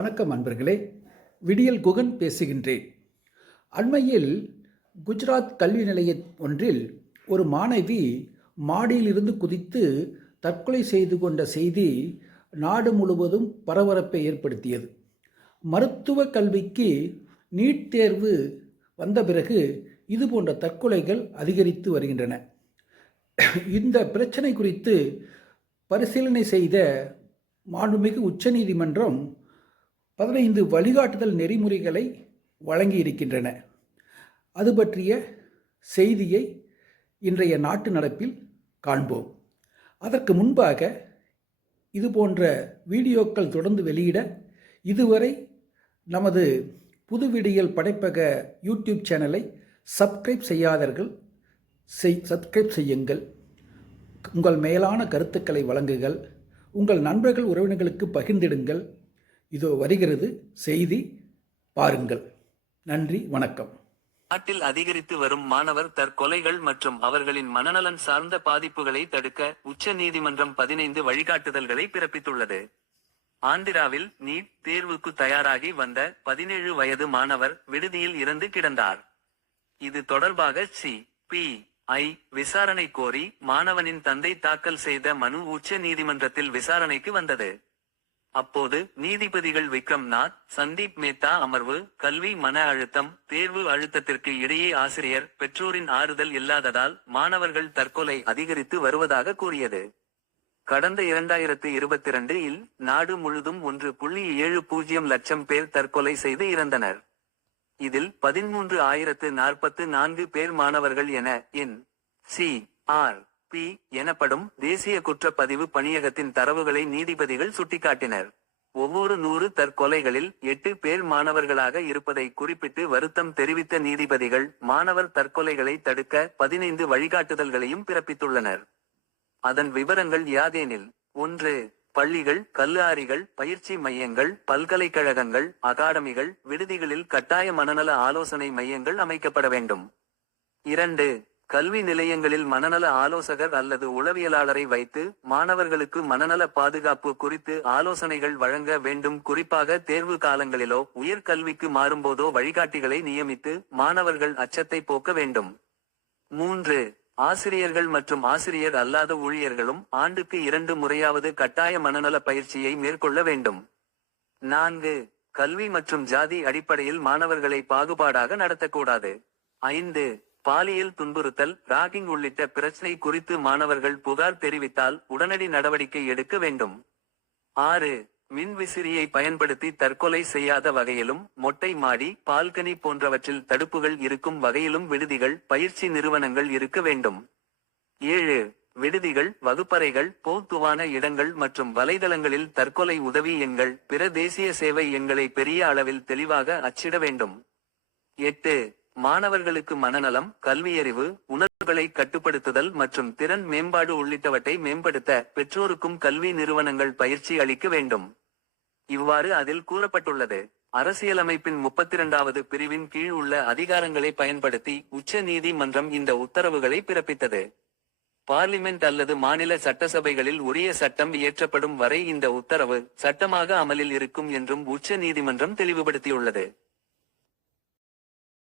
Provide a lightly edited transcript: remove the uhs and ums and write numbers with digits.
வணக்கம் அன்பர்களே, விடியல் குகன் பேசுகின்றேன். அண்மையில் குஜராத் கல்வி நிலையம் ஒன்றில் ஒரு மாணவி மாடியிலிருந்து குதித்து தற்கொலை செய்து கொண்ட செய்தி நாடு முழுவதும் பரபரப்பை ஏற்படுத்தியது. மருத்துவ கல்விக்கு நீட் தேர்வு வந்த பிறகு இதுபோன்ற தற்கொலைகள் அதிகரித்து வருகின்றன. இந்த பிரச்சனை குறித்து பரிசீலனை செய்த மாண்புமிகு உச்சநீதிமன்றம் 15 வழிகாட்டுதல் நெறிமுறைகளை வழங்கியிருக்கின்றன. அது பற்றிய செய்தியை இன்றைய நாட்டு நடப்பில் காண்போம். அதற்கு முன்பாக இதுபோன்ற வீடியோக்கள் தொடர்ந்து வெளியிட இதுவரை நமது புது விடியல் படைப்பக யூடியூப் சேனலை சப்ஸ்கிரைப் செய்யாதவர்கள் சப்ஸ்கிரைப் செய்யுங்கள். உங்கள் மேலான கருத்துக்களை வழங்குங்கள். உங்கள் நண்பர்கள் உறவினர்களுக்கு பகிர்ந்திடுங்கள். இதோ வருகிறது செய்தி, பாருங்கள். நன்றி, வணக்கம். நாட்டில் அதிகரித்து வரும் மாணவர் தற்கொலைகள் மற்றும் அவர்களின் மனநலன் சார்ந்த பாதிப்புகளை தடுக்க உச்ச நீதிமன்றம் 15 வழிகாட்டுதல்களை பிறப்பித்துள்ளது. ஆந்திராவில் நீட் தேர்வுக்கு தயாராகி வந்த 17 வயது மாணவர் விடுதியில் இறந்து கிடந்தார். இது தொடர்பாக சி.பி.ஐ. விசாரணை கோரி மாணவனின் தந்தை தாக்கல் செய்த மனு உச்ச நீதிமன்றத்தில் விசாரணைக்கு வந்தது. அப்போது நீதிபதிகள் விக்ரம் நாத், சந்தீப் மேத்தா அமர்வு கல்வி மன அழுத்தம், தேர்வு அழுத்தத்திற்கு இடையே ஆசிரியர், பெற்றோரின் ஆறுதல் இல்லாததால் மாணவர்கள் தற்கொலை அதிகரித்து வருவதாக கூறியது. கடந்த 2022இல் நாடு முழுதும் 1.70 லட்சம் பேர் தற்கொலை செய்து இறந்தனர். இதில் 13,044 பேர் மாணவர்கள் என என்.சி.ஆர். பி எனப்படும் தேசிய குற்றப்பதிவு பணியகத்தின் தரவுகளை நீதிபதிகள் சுட்டிக்காட்டினர். ஒவ்வொரு 100 தற்கொலைகளில் 8 பேர் மாணவர்களாக இருப்பதை குறிப்பிட்டு வருத்தம் தெரிவித்த நீதிபதிகள் மாணவர் தற்கொலைகளை தடுக்க 15 வழிகாட்டுதல்களையும் பிறப்பித்துள்ளனர். அதன் விவரங்கள் யாதெனில்: 1. பள்ளிகள், கல்லூரிகள், பயிற்சி மையங்கள், பல்கலைக்கழகங்கள், அகாடமிகள், விடுதிகளில் கட்டாய மனநல ஆலோசனை மையங்கள் அமைக்கப்பட வேண்டும். 2. கல்வி நிலையங்களில் மனநல ஆலோசகர் அல்லது உளவியலாளரை வைத்து மாணவர்களுக்கு மனநல பாதுகாப்பு குறித்து ஆலோசனைகள் வழங்க வேண்டும். குறிப்பாக தேர்வு காலங்களிலோ உயர்கல்விக்கு மாறும்போதோ வழிகாட்டிகளை நியமித்து மாணவர்கள் அச்சத்தை போக்க வேண்டும். 3. ஆசிரியர்கள் மற்றும் ஆசிரியர் அல்லாத ஊழியர்களும் ஆண்டுக்கு 2 முறையாவது கட்டாய மனநல பயிற்சியை மேற்கொள்ள வேண்டும். 4. கல்வி மற்றும் ஜாதி அடிப்படையில் மாணவர்களை பாகுபாடாக நடத்தக்கூடாது. 5. பாலியல் துன்புறுத்தல், ராகிங் உள்ளிட்ட பிரச்சனை குறித்து மாணவர்கள் புகார் தெரிவித்தால் உடனடி நடவடிக்கை எடுக்க வேண்டும். 6. மின்விசிறியை பயன்படுத்தி தற்கொலை செய்யாத வகையிலும் மொட்டை மாடி, பால்கனி போன்றவற்றில் தடுப்புகள் இருக்கும் வகையிலும் விடுதிகள், பயிற்சி நிறுவனங்கள் இருக்க வேண்டும். 7. விடுதிகள், வகுப்பறைகள், போதுமான இடங்கள் மற்றும் வலைதளங்களில் தற்கொலை உதவி எண்கள், பிற தேசிய சேவை எண்களை பெரிய அளவில் தெளிவாக அச்சிட வேண்டும். 8. மாணவர்களுக்கு மனநலம், கல்வியறிவு, உணர்வுகளை கட்டுப்படுத்துதல் மற்றும் திறன் மேம்பாடு உள்ளிட்டவற்றை மேம்படுத்த பெற்றோருக்கும் கல்வி நிறுவனங்கள் பயிற்சி அளிக்க வேண்டும். இவ்வாறு அதில் கூறப்பட்டுள்ளது. அரசியலமைப்பின் 32வது பிரிவின் கீழ் உள்ள அதிகாரங்களை பயன்படுத்தி உச்ச நீதிமன்றம் இந்த உத்தரவுகளை பிறப்பித்தது. பார்லிமெண்ட் அல்லது மாநில சட்டசபைகளில் உரிய சட்டம் இயற்றப்படும் வரை இந்த உத்தரவு சட்டமாக அமலில் இருக்கும் என்றும் உச்ச நீதிமன்றம் தெளிவுபடுத்தியுள்ளது.